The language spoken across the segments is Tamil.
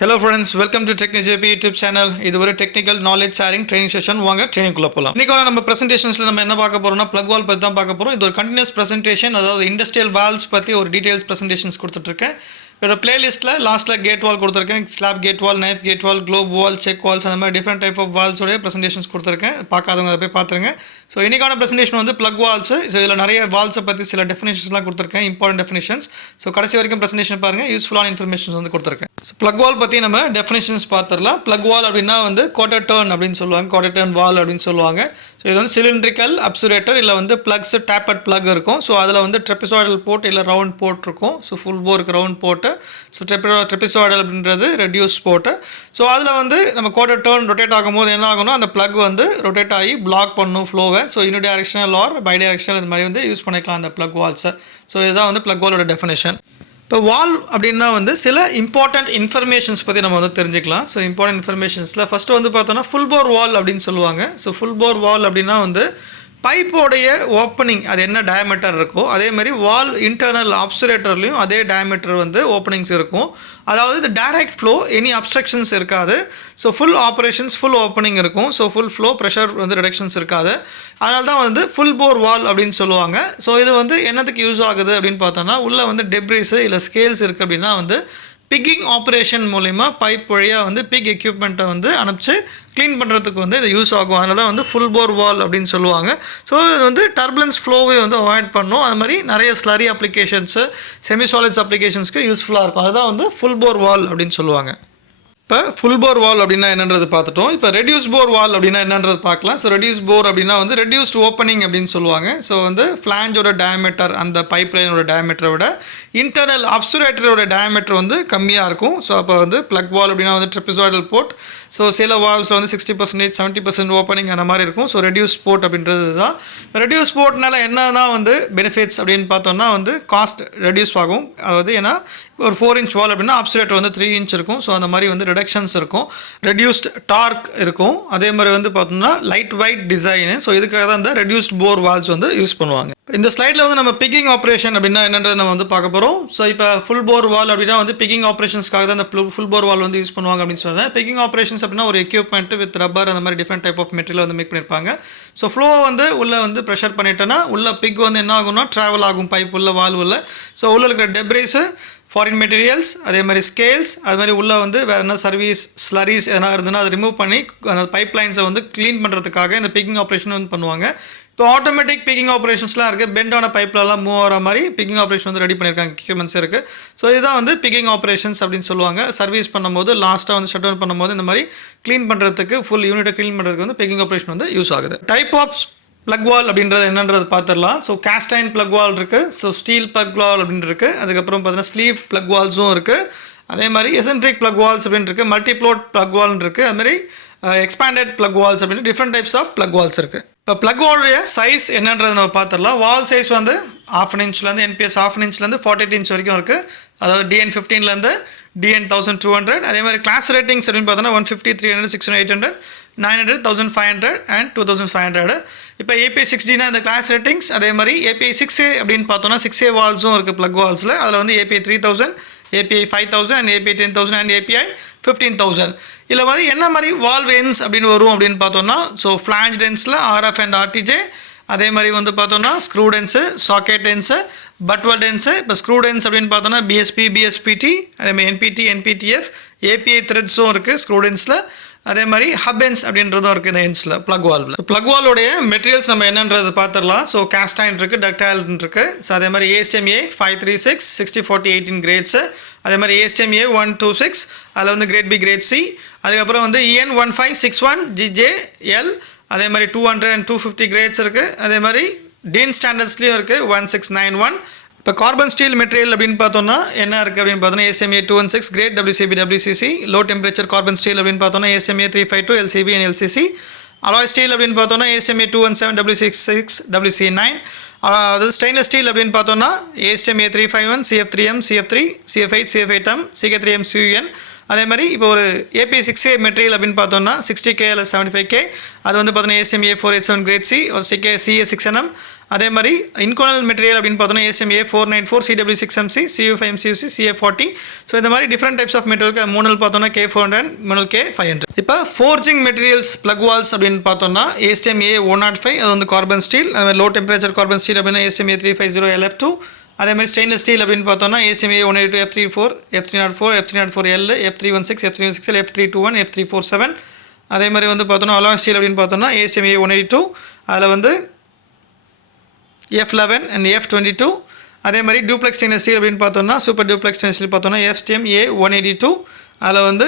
Hello friends, welcome to TechKnowJP YouTube channel. இது ஒரு technical knowledge sharing training session. வாங்க training குள்ள போலாம். இன்னைக்கு நம்ம presentationsல நம்ம என்ன பார்க்க போறோம்னா plug valve பத்தி தான் பார்க்க போறோம். இது ஒரு continuous presentation, அதாவது industrial valves பத்தி ஒரு details presentations கொடுத்துட்டு இருக்கேன். இதோட பிளேலிஸ்ட்ல லாஸ்ட்ல கேட் வால் கொடுத்துருக்கேன். ஸ்லாப் கேட் வால், நைஃப் கேட் வால், குளோப் வால், செக் வால்ஸ் அந்த மாதிரி டிஃப்ரெண்ட் டைப் ஆஃப் வால்ஸோட ப்ரெசன்டேஷன்ஸ் கொடுத்துருக்கேன். பார்க்காதவங்க அதை போய் பார்த்துருங்க. ஸோ இன்னைக்கான ப்ரெசன்டேஷன் வந்து பிளக் வால்ஸ். ஸோ இதில் நிறைய வால்ஸை பற்றி சில டெஃபினேஷன்ஸ்லாம் கொடுத்துருக்கேன், இம்பார்ட்டன்ட் டெஃபினேஷன்ஸ். ஸோ கடைசி வரைக்கும் ப்ரெசன்டேஷன் பாருங்கள், யூஸ்ஃபுல்லான இன்ஃபர்மேஷன்ஸ் வந்து கொடுத்துருக்கேன். ஸோ பிளக் வால் பற்றி நம்ம டெஃபினேஷன்ஸ் பார்த்துடலாம். பிளக் வால் அப்படின்னா வந்து குவார்ட்டர் டர்ன் அப்படின்னு சொல்லுவாங்க, குவார்ட்டர் டர்ன் வால் அப்படின்னு சொல்லுவாங்க. ஸோ இது வந்து சிலிண்ட்ரிக்கல் அப்சுரேட்டர் இல்லை வந்து ப்ளக்ஸ் டேப்பட் ப்ளக் இருக்கும். ஸோ அதில் வந்து ட்ரெபிசாய்டல் போர்ட் இல்லை ரவுண்ட் போர்ட் இருக்கும். ஸோ ஃபுல் போருக்கு ரவுண்ட் போர்ட்டு. ஸோ ட்ரெபிசாய்டல் அப்படின்றது ரெடியூஸ் போர்ட்டு. ஸோ அதில் வந்து நம்ம குவார்ட்டர் டர்ன் ரொட்டேட் ஆகும்போது என்ன ஆகும்னா அந்த ப்ளக் வந்து ரொட்டேட் ஆகி பிளாக் பண்ணும் ஃப்ளோவை. So unidirectional or bidirectional இந்த மாதிரி வந்து யூஸ் பண்ணிக்கலாம் அந்த ப்ளக் வால்ஸை. ஸோ இதுதான் வந்து ப்ளக் வாலோட டெஃபினேஷன். இப்போ வால் அப்படின்னா வந்து சில இம்பார்ட்டண்ட் இன்ஃபர்மேஷன்ஸ் பற்றி நம்ம வந்து தெரிஞ்சுக்கலாம். ஸோ இம்பார்ட்டன்ட் இன்ஃபர்மேஷன்ஸில் ஃபஸ்ட்டு வந்து பார்த்தோன்னா ஃபுல் போர் வால் அப்படின்னு சொல்லுவாங்க. ஸோ ஃபுல் போர் வால் அப்படின்னா வந்து பைப்போடைய ஓப்பனிங் அது என்ன டயமீட்டர் இருக்கோ அதே மாதிரி வால் இன்டர்னல் ஆப்சுரேட்டர்லையும் அதே டயமீட்டர் வந்து ஓப்பனிங்ஸ் இருக்கும். அதாவது இது டைரக்ட் ஃப்ளோ, எனி அப்ஸ்ட்ரக்ஷன்ஸ் இருக்காது. So full operations full opening இருக்கும். ஸோ ஃபுல் ஃப்ளோ ப்ரெஷர் வந்து ரிடக்ஷன்ஸ் இருக்காது. அதனால தான் வந்து ஃபுல் போர் வால் அப்படின்னு சொல்லுவாங்க. ஸோ இது வந்து என்னத்துக்கு யூஸ் ஆகுது அப்படின்னு பார்த்தோன்னா உள்ளே வந்து டெப்ரிஸு இல்லை ஸ்கேல்ஸ் இருக்குது அப்படின்னா வந்து பிக்கிங் ஆப்ரேஷன் மூலிமா பைப் வழியாக வந்து பிக் எக்யூப்மெண்ட்டை வந்து அனுப்பிச்சு க்ளீன் பண்ணுறதுக்கு வந்து இது யூஸ் ஆகும். அதனால தான் வந்து ஃபுல் போர் வால் அப்படின்னு சொல்லுவாங்க. ஸோ இது வந்து டர்புலன்ஸ் ஃப்ளோவை வந்து அவாய்ட் பண்ணும். அது மாதிரி நிறைய ஸ்லரி அப்ளிகேஷன்ஸு, செமிசாலிட்ஸ் அப்ளிகேஷன்ஸ்க்கு யூஸ்ஃபுல்லாக இருக்கும். அதுதான் வந்து ஃபுல் போர் வால் அப்படின்னு சொல்லுவாங்க. இப்போ ஃபுல் போர் வால் அப்படின்னா என்னன்றது பார்த்துட்டோம். இப்போ ரெடியூஸ் போர் வால் அப்படின்னா என்னன்றது பார்க்கலாம். ஸோ ரெடியூஸ் போர் அப்படின்னா வந்து ரெடியூஸ்ட் ஓப்பனிங் அப்படின்னு சொல்லுவாங்க. ஸோ வந்து ஃப்ளாஞ்சோட டயமீட்டர் அந்த பைப் லைனோட டயமீட்டரை விட இன்டர்னல் அப்சுரேட்டரோட டயமீட்டர் வந்து கம்மியாக இருக்கும். ஸோ அப்போ வந்து பிளக் வால் அப்படின்னா வந்து ட்ரெபிசாய்டல் போர்ட். ஸோ சில வால்ஸில் வந்து 60%, 70% ஓப்பனிங் அந்த மாதிரி இருக்கும். ஸோ ரெடியூஸ் போர்ட் அப்படின்றது தான். ரெடியூஸ் போர்ட்னால என்ன வந்து பெனிஃபிட்ஸ் அப்படின்னு பார்த்தோம்னா வந்து காஸ்ட் ரெடியூஸ் ஆகும். அதாவது ஏன்னா ஒரு 4 inch வால் அப்படின்னா அப்சுரேட்டர் வந்து 3 inch இருக்கும். ஸோ அந்த மாதிரி வந்து ரிடக்ஷன்ஸ் இருக்கும், ரெடியூஸ்ட் டார்க் இருக்கும். அதே மாதிரி வந்து பார்த்தோம்னா லைட் வெயிட் டிசைனு. ஸோ இதுக்காக தான் இந்த ரெடியூஸ்ட் போர் வால்ஸ் வந்து யூஸ் பண்ணுவாங்க. இந்த ஸ்லைடில் வந்து நம்ம பிக்கிங் ஆப்ரேஷன் அப்படின்னா என்னன்றது நம்ம வந்து பார்க்க போகிறோம். ஸோ இப்போ ஃபுல் போர் வால் அப்படின்னா வந்து பிக்கிங் ஆப்ரேஷன்ஸ்க்காக தான் இந்த ஃபுல் போர் வால் வந்து யூஸ் பண்ணுவாங்க அப்படின்னு சொன்னேன். பிக்கிங் ஆப்ரேஷன்ஸ் அப்படின்னா ஒரு எக்யூப்மெண்ட் வித் ரப்பர் அந்த மாதிரி டிஃப்ரெண்ட் டைப் ஆஃப் மெட்டீரியல் வந்து மேக் பண்ணியிருப்பாங்க. ஸோ ஃப்ளோ வந்து உள்ளே வந்து ப்ரெஷர் பண்ணிட்டோன்னா உள்ள பிக் வந்து என்ன ஆகும்னா ட்ராவல் ஆகும் பைப் உள்ள வால் உள்ள. ஸோ உள்ள இருக்கிற டெப்ரிஸு, ஃபாரின் மெட்டீரியல்ஸ், அதே மாதிரி ஸ்கேல்ஸ், அது மாதிரி உள்ளே வந்து வேறு என்ன சர்வீஸ் ஸ்லரிஸ் எதனா இருந்ததுன்னா அதை ரிமூவ் பண்ணி அந்த பைப் லைன்ஸை வந்து க்ளீன் பண்ணுறதுக்காக இந்த பிக்கிங் ஆப்ரேஷன் வந்து பண்ணுவாங்க. இப்போ ஆட்டோமேட்டிக் பிக்கிங் ஆப்ரேஷன்ஸ்லாம் இருக்குது. பெண்டான பைப்லலாம் மூவ் ஆகிற மாதிரி பிக்கிங் ஆப்ரேஷன் வந்து ரெடி பண்ணியிருக்காங்க, எக்யூப்மெண்ட்ஸ் இருக்குது. ஸோ இதுதான் வந்து பிக்கிங் ஆப்ரேஷன்ஸ் அப்படின்னு சொல்லுவாங்க. சர்வீஸ் பண்ணும்போது லாஸ்ட்டாக வந்து ஷட் டவுன் பண்ணும்போது இந்த மாதிரி க்ளீன் பண்ணுறதுக்கு ஃபுல் யூனிட்டை க்ளீன் பண்ணுறதுக்கு வந்து பிக்கிங் ஆப்ரேஷன் வந்து யூஸ் ஆகுது. டைப் ஆஃப் பிளக் வால் அப்படின்றது என்னன்றது பார்த்துடலாம். ஸோ கேஸ்ட் அயர்ன் பிளக் வால் இருக்குது. ஸோ ஸ்டீல் பிளக் வால் அப்படின்னு இருக்குது. அதுக்கப்புறம் பார்த்தீங்கன்னா ஸ்லீவ் பிளக் வால்ஸும் இருக்குது. அதே மாதிரி எசென்ட்ரிக் பிளக் வால்ஸ் அப்படின்னு இருக்குது. மல்டிப்ளோட் பிளக் வால்னு இருக்குது. அதுமாதிரி எக்ஸ்பேண்டட் பிளக் வால்ஸ் அப்படின்னு different types of plug valves இருக்குது. இப்போ பிளக் வாலுடைய சைஸ் என்னன்றது நம்ம பார்த்துடலாம். வால் சைஸ் வந்து 1/2 inchலேருந்து NPS 1/2 inchலேருந்து 48 inch வரைக்கும் இருக்குது. அதாவது DN 15லேருந்து DN 1200. அதே மாதிரி கிளாஸ் ரேட்டிங்ஸ் அப்படின்னு பார்த்தோன்னா 150, 300, 600, 800, 900, 1500 and 2500. இப்போ API 6Dனா இந்த கிளாஸ் ரேட்டிங்ஸ். அதே மாதிரி API 6A அப்படின்னு பார்த்தோன்னா 6A வால்ஸும் இருக்குது பிளக் வால்ஸில். அதில் வந்து API 3000, API 5000 and API 10000 and API 15000. இல்லை மாதிரி என்ன மாதிரி வால் வெயின்ஸ் அப்படின்னு வரும் அப்படின்னு பார்த்தோன்னா so flange டென்ஸில் RF and RTJ. அதே மாதிரி வந்து பார்த்தோன்னா screw tens, socket tens, பட்வல் tens. இப்போ ஸ்க்ரூ டென்ஸ் அப்படின்னு பார்த்தோன்னா BSP, BSPT, அதே மாதிரி NPT, NPTF, API த்ரெட்ஸும் இருக்குது ஸ்க்ரூ டென்ஸில். அதே மாதிரி ஹப்பென்ஸ் அப்படின்றதும் இருக்குது இந்த ஹென்ஸில் பிளக் வால்வில். பிளக் வாலோடைய மெட்டீரியல்ஸ் நம்ம என்னன்றது பார்த்துடலாம். ஸோ கேஸ்ட் அயர்ன் இருக்குது, டக்டைல் இருக்குது. ஸோ அதே மாதிரி ASTM-A 536, 6040, 18 கிரேட்ஸு. அதே மாதிரி ASTM-A 126, அதில் வந்து கிரேட் B, கிரேட் C. அதுக்கப்புறம் வந்து EN 1561 GJL, அதே மாதிரி 200 and 250 கிரேட்ஸ் இருக்குது. அதே மாதிரி டீன் ஸ்டாண்டர்ட்ஸ்லேயும் இருக்குது 1691. இப்போ கார்பன் ஸ்டீல் மெட்டீரியல் அப்படின்னு பார்த்தோன்னா என்ன இருக்குது அப்படின்னு பார்த்தோன்னா ASTM-A 216 grade WCB, WCC. Low temperature carbon steel அப்படின்னு பார்த்தோன்னா ASTM-A 352 LCB and LCC. Alloy steel அப்படின்னு பார்த்தோன்னா ASTM-A 217 WC6 WC9. அதாவது ஸ்டெயின்லெஸ் ஸ்டீல் அப்படின்னு பார்த்தோன்னா ASTM-A 351 CF3M, CF3, CF8, CF8M, CK3M, CUN. அதே மாதிரி இப்போ ஒரு API 6A மெட்டீரியல் அப்படின்னு பார்த்தோன்னா 60K அல்லது 75K. அது வந்து பார்த்தோன்னா ASTM-A 487 கிரேட் C ஒரு CA 6NM. அதே மாதிரி இன்கோனல் மெட்டீரியல் அப்படின்னு பார்த்தோன்னா ASTM A494 CW6MC CU5MCUC CA40. So இந்த மாதிரி டிஃப்ரெண்ட் டைப்ஸ் ஆஃப் மெட்டீரியலுக்கு மூணு பார்த்தோன்னா K400 மூணு K500. இப்போ ஃபோர்ஜிங் மெட்டீரியல்ஸ் பிளக் வால்ஸ் அப்படின்னு பார்த்தோம்னா ASTM A105 அது வந்து கார்பன் ஸ்டீல், அது மாதிரி லோ டெம்பரேச்சர் கார்பன் ஸ்டீல் அப்படின்னா ASTM A350 LF2. அதே மாதிரி ஸ்டெயின்லெஸ் ஸ்டீல் அப்படின்னு பார்த்தோம்னா ASTM A182 F34 F304 F304L F316 F316L F321 F347. அதே மாதிரி வந்து பார்த்தோன்னா அலாய் ஸ்டீல் அப்படின்னு பார்த்தோம்னா ASTM A182 அதில் வந்து F11 and F22. அதே மாதிரி டியூப்ளெக்ஸ் ஸ்டெயின்லெஸ் ஸ்டீல் அப்படின்னு பார்த்தோம்னா சூப்பர் டியூப்ளெக்ஸ் ஸ்டெயின்லெஸ் ஸ்டீல் பார்த்தோம்னா ASTM A182 அதில் வந்து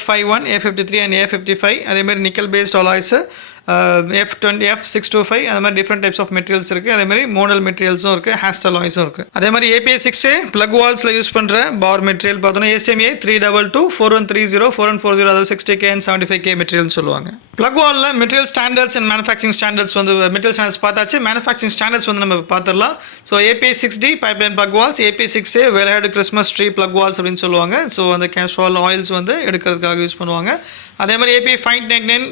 F51 F53 and A55. அதே மாதிரி nickel paste alloys F20 F625 அது மாதிரி டிஃப்ரெண்ட் டைப்ஸ் ஆஃப் மெட்டீரியல்ஸ் இருக்குது. அதே மாதிரி மோனல் மெட்டீரியல்ஸும் இருக்குது, ஹேஸ்ட் அலாய்ஸும் இருக்குது. அதே மாதிரி APA6A பிளக் வால்ஸில் யூஸ் பண்ணுற பார் மெட்டீரியல் பார்த்தோன்னா ASTM A322 4130 4140 அதாவது 60K and 75K மெட்டீரியல்னு சொல்லுவாங்க. பிளக் வாலில் material standards and manufacturing standards வந்து மெட்டீரியல் ஸ்டாண்டர்ட்ஸ் பார்த்தாச்சு. மேனுஃபேக்சரிங் ஸ்டாண்டர்ட்ஸ் வந்து நம்ம பார்த்துடலாம். So APA6D pipeline plug valves, APA6A wellhead Christmas tree plug valves அப்படின்னு சொல்லுவாங்க. ஸோ அந்த கேஸ்ட்ரால் ஆயில்ஸ் வந்து எடுக்கிறதுக்காக யூஸ் பண்ணுவாங்க. அதே மாதிரி APA599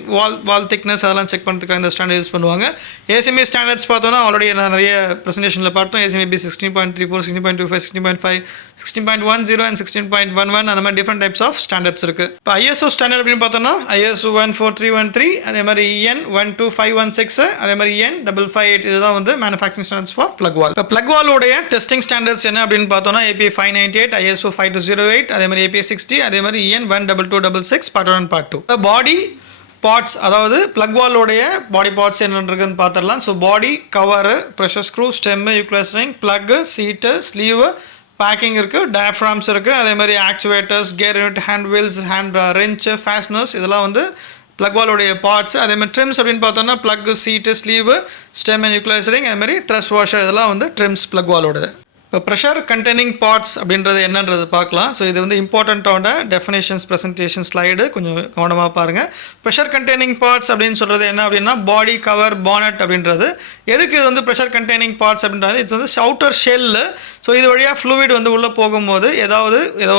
வால் திக்னஸ் அதெல்லாம் செக் பண்ணுறதுக்காக இந்த ஸ்டாண்டர்ட் யூஸ் பண்ணுவாங்க. ASME ஸ்டாண்டர்ட்ஸ் பார்த்தோன்னா ஆல்ரெடி நான் நிறைய ப்ரெசன்டேஷனில் பார்த்தோம். ASME 16.34 16.25 16.5 16.10 and 16.11 அந்த மாதிரி டிஃப்ரெண்ட் டைப்ஸ் ஆஃப் ஸ்டாண்டர்ட்ஸ் இருக்குது. இப்போ ISO ஸ்டாண்டர்ட் அப்படின்னு பார்த்தோன்னா ISO 14313 அதே மாதிரி EN 12516 அதே மாதிரி EN 558 இதுதான் வந்து மேனுஃபேக்சரிங் ஸ்டாண்டர்ட்ஸ் ஃபார் பிளக் வால். இப்போ பிளக் வாலோடைய டெஸ்டிங் ஸ்டாண்டர்ட்ஸ் என்ன அப்படின்னு பார்த்தோன்னா APA598 ISO 5208 அதே மாதிரி APA60 அதே மாதிரி EN 12266 Part 1 Part 2. Body parts அதாவது பிளக் வாலோடைய பாடி பார்ட்ஸ் என்னன்றதுன்னு பார்த்துடலாம். So body cover, pressure screw, stem, யூக்ளஸ்டரிங், பிளக்கு, சீட்டு, ஸ்லீவு, பேக்கிங் இருக்குது, டயஃப்ராம்ஸ் இருக்குது. அதே மாதிரி actuators, gear unit, hand wheels, hand wrench, fasteners இதெல்லாம் வந்து பிளக் வாலோடைய பார்ட்ஸ். அதே மாதிரி ட்ரிம்ஸ் அப்படின்னு பார்த்தோன்னா பிளக்கு, சீட்டு, ஸ்லீவு, ஸ்டெம் அண்ட் யூக்ளஸ்டரிங் அதே மாதிரி த்ரெஷ் வாஷர் இதெல்லாம் வந்து ட்ரிம்ஸ் பிளக் வாலோடது. இப்போ ப்ரெஷர் கண்டெய்னிங் பார்ட்ஸ் அப்படின்றது என்னன்றது பார்க்கலாம். ஸோ இது வந்து இம்பார்ட்டண்ட்டான டெஃபினேஷன்ஸ் ப்ரெசன்டேஷன் ஸ்லைடு கொஞ்சம் கவனமாக பாருங்கள். ப்ரெஷர் கண்டெய்னிங் பார்ட்ஸ் அப்படின்னு சொல்கிறது என்ன அப்படின்னா பாடி கவர் பானட் அப்படின்றது. எதுக்கு இது வந்து ப்ரெஷர் கண்டெய்னிங் பார்ட்ஸ் அப்படின்றது இது வந்து அவுட்டர் ஷெல்லு. ஸோ இது வழியாக ஃப்ளூயிட் வந்து உள்ளே போகும்போது ஏதோ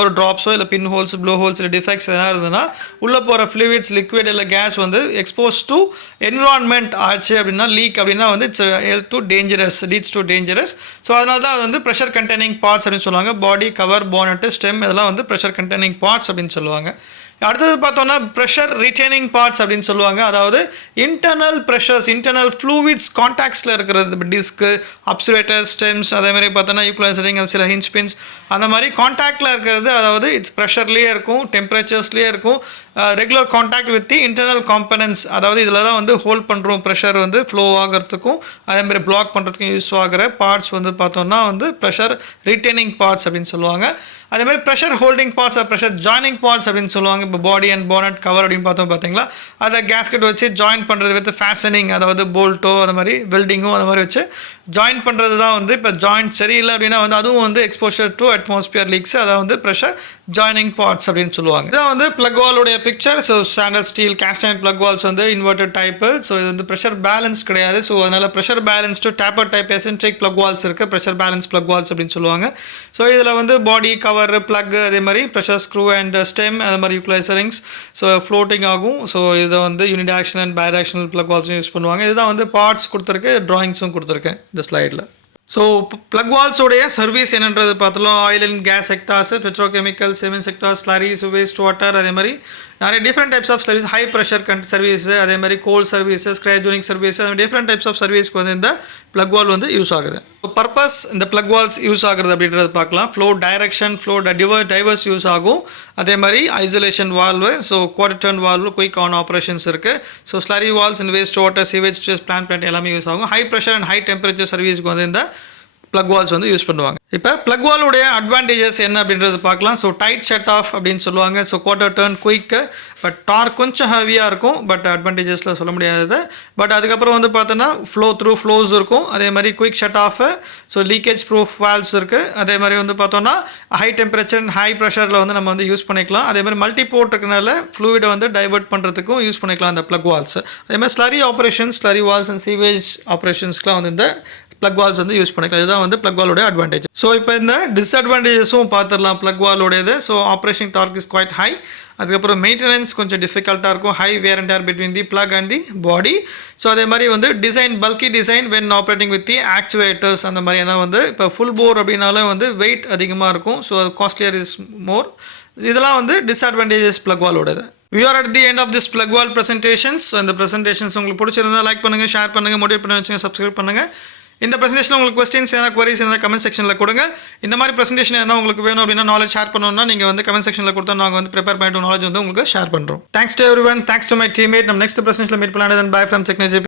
ஒரு ட்ராப்ஸோ இல்லை பின் ஹோல்ஸ், ப்ளோ ஹோல்ஸ் இல்லை டிஃபெக்ட்ஸ் எதாவது இருந்ததுன்னா உள்ளே போகிற ஃப்ளூயிட்ஸ், லிக்விட் இல்லை கேஸ் வந்து எக்ஸ்போஸ் டு என்விரான்மெண்ட் ஆச்சு அப்படின்னா லீக் அப்படின்னா வந்து it's health to dangerous, leads to dangerous. So அதனால தான் அது வந்து ப்ரெஷர் கண்டெய்னிங் பார்ட்ஸ் அப்படின்னு சொல்லுவாங்க. பாடி கவர் பானட் ஸ்டெம் இதெல்லாம் வந்து ப்ரெஷர் கண்டெய்னிங் பார்ட்ஸ் அப்படின்னு சொல்லுவாங்க. அடுத்தது பார்த்தோன்னா ப்ரெஷர் ரிட்டைனிங் பார்ட்ஸ் அப்படின்னு சொல்லுவாங்க. அதாவது இன்டர்னல் ப்ரெஷர்ஸ், இன்டர்னல் ஃப்ளூவிட்ஸ் கான்டாக்ட்ஸில் இருக்கிறது, டிஸ்க்கு, அப்சுவேட்டர், ஸ்டெம்ஸ் அதே மாதிரி பார்த்தோன்னா யூக்ளஸ்டரிங் சில ஹிஞ்ச் பின்ஸ் அந்த மாதிரி கான்டாக்டில் இருக்கிறது. அதாவது இட்ஸ் ப்ரெஷர்லேயே இருக்கும், டெம்பரேச்சர்ஸ்லேயே இருக்கும், regular contact with the internal components. அதாவது இதில் தான் வந்து ஹோல்ட் பண்ணுறோம் ப்ரெஷர் வந்து ஃப்ளோ ஆகிறதுக்கும் அதே மாதிரி பிளாக் பண்ணுறதுக்கும் யூஸ் ஆகிற பார்ட்ஸ் வந்து பார்த்தோன்னா வந்து ப்ரெஷர் ரிட்டைனிங் பார்ட்ஸ் அப்படின்னு சொல்லுவாங்க. அதே மாதிரி pressure holding parts, pressure joining parts அப்படின்னு சொல்லுவாங்க. இப்போ பாடி அண்ட் பானட் கவர் அப்படின்னு பார்த்தீங்களா, அதை கேஸ்கெட் வச்சு ஜாயின் பண்ணுறது வித் ஃபேஷனிங், அதாவது போல்ட்டோ அந்த மாதிரி வெல்டிங்கோ அந்த மாதிரி வச்சு ஜாயின் பண்ணுறது தான் வந்து இப்போ ஜாயிண்ட் சரியில்லை அப்படின்னா வந்து அதுவும் வந்து எக்ஸ்போஷர் டு அட்மாஸ்பியர் லீக்ஸ், அதை வந்து ப்ரெஷர் ஜாயினிங் பார்ட்ஸ் அப்படின்னு சொல்லுவாங்க. இதான் வந்து பிளக் வாலோடைய picture. So standard steel cast iron plug valves வந்து இன்வெர்டட் டைப்பு. ஸோ இது வந்து ப்ரெஷர் பேலன்ஸ் கிடையாது. ஸோ அதனால் pressure balance to taper type eccentric plug valves இருக்குது, ப்ரெஷர் பேலன்ஸ் பிளக் வால்ஸ் அப்படின்னு சொல்லுவாங்க. ஸோ இதில் வந்து பாடி கவர், பிளக் அதே மாதிரி ப்ரெஷர் ஸ்க்ரூ அண்ட் ஸ்டெம் அது மாதிரி யூக்ளைசரிங்ஸ் ஸோ ஃப்ளோட்டிங் ஆகும். ஸோ இதை வந்து யூனிடாக்ஷனல் அண்ட் பைடாக்ஷனல் பிளக் வால்ஸும் யூஸ் பண்ணுவாங்க. இதுதான் வந்து பார்ட்ஸ் கொடுத்துருக்கு, ட்ராயிங்ஸும் கொடுத்துருக்கேன் இந்த ஸ்லைடில். ஸோ பிளக் வால்ஸோடைய சர்வீஸ் என்னன்றது பார்த்தலாம். Oil and gas sectors, petrochemical, cement sectors, slurries, waste water அதே மாதிரி நிறைய different types of service, high pressure service அதே மாதிரி கோல் சர்வீஸஸ், ஸ்க்ராஜோனிக் சர்வீஸ் அந்த டிஃப்ரெண்ட் டைப்ஸ் ஆஃப் சர்வீஸ்க்கு வந்து இந்த பிளக் வால் வந்து யூஸ் ஆகுது. பர்பஸ் இந்த பிளக் வால்ஸ் யூஸ் ஆகுறது அப்படின்றது பார்க்கலாம். Flow direction, flow diverse use ஆகும். அதே மாதிரி isolation valve, so quarter turn valve, quick on operations இருக்குது. So slurry valves and waste water, sewage plant எல்லாமே யூஸ் ஆகும். High pressure and high temperature சர்வீஸ்க்கு வந்து இந்த பிளக் வால்ஸ் வந்து யூஸ் பண்ணுவாங்க. இப்போ பிளக் வாலுடைய அட்வான்டேஜஸ் என்ன அப்படின்றது பார்க்கலாம். ஸோ டைட் ஷட் ஆஃப் அப்படின்னு சொல்லுவாங்க. So quarter turn quick, but torque கொஞ்சம் ஹெவியாக இருக்கும். பட் அட்வான்டேஜஸில் சொல்ல முடியாது. பட் அதுக்கப்புறம் வந்து பார்த்தோன்னா ஃப்ளோஸ் இருக்கும். அதே மாதிரி quick shut off, so leakage proof valves இருக்குது. அதே மாதிரி வந்து பார்த்தோன்னா ஹை டெம்பரேச்சர் அண்ட் ஹை ப்ரெஷரில் வந்து நம்ம வந்து யூஸ் பண்ணிக்கலாம். அதே மாதிரி மல்டி போர்ட் இருக்கனால ஃப்ளூயிடை வந்து டைவர்ட் பண்ணுறதுக்கும் யூஸ் பண்ணிக்கலாம் அந்த பிளக் வால்ஸ். அதே மாதிரி slurry operations, slurry valves and sewage ஆப்ரேஷன்ஸ்க்குலாம் வந்து இந்த பிளக் வால்ஸ் வந்து யூஸ் பண்ணிக்கலாம். இதுதான் வந்து பிளக் வாலோட அட்வான்டேஜ். ஸோ இப்போ இந்த டிஸ்அட்வான்டேஜஸும் பார்த்துடலாம் பிளக் வாலோடையது. So operation torque is quite high. அதுக்கப்புறம் மெயின்டெனன்ஸ் கொஞ்சம் டிஃபிகல்ட்டாக இருக்கும், high wear and tear between the plug and the body. So அதே மாதிரி வந்து design bulky design when operating with the actuators அந்த மாதிரி. ஏன்னா வந்து இப்போ ஃபுல் போர் அப்படின்னாலும் வந்து வெயிட் அதிகமாக இருக்கும், ஸோ காஸ்ட்லியர் இஸ் மோர். இதெல்லாம் வந்து டிஸ்அட்வான்டேஜஸ் பிளக் வாலோடது. We are at the end of this plug wall presentations. So இந்த presentations உங்களுக்கு பிடிச்சிருந்தா லைக் பண்ணுங்கள், ஷேர் பண்ணுங்கள், மோட்டிவேட் பண்ணி வச்சுங்க, சப்ஸ்கிரைப் பண்ணுங்கள். இந்த பிரசன்டேஷன் உங்களுக்கு கொஸ்டின்ஸ் ஏன்னா குவரிஸ் இருந்தால் கமெண்ட் செக்ஷனில் கொடுங்க. இந்த மாதிரி பிரசன்டேஷன் என்ன உங்களுக்கு வேணும் அப்படின்னா நாலேஜ் ஷேர் பண்ணணும்னா நீங்கள் வந்து கமெண்ட் செக்ஷனில் கொடுத்தா நாங்கள் வந்து ப்ரிப்பேர் பண்ணிட்டு நாலேஜ் வந்து உங்களுக்கு ஷேர் பண்ணுறோம். Thanks to every one, thanks to my teammate. நம்ம நெக்ஸ்ட் பிரசன்டேஷனில் மீட் பண்ணலாம். By from TechKnowJP.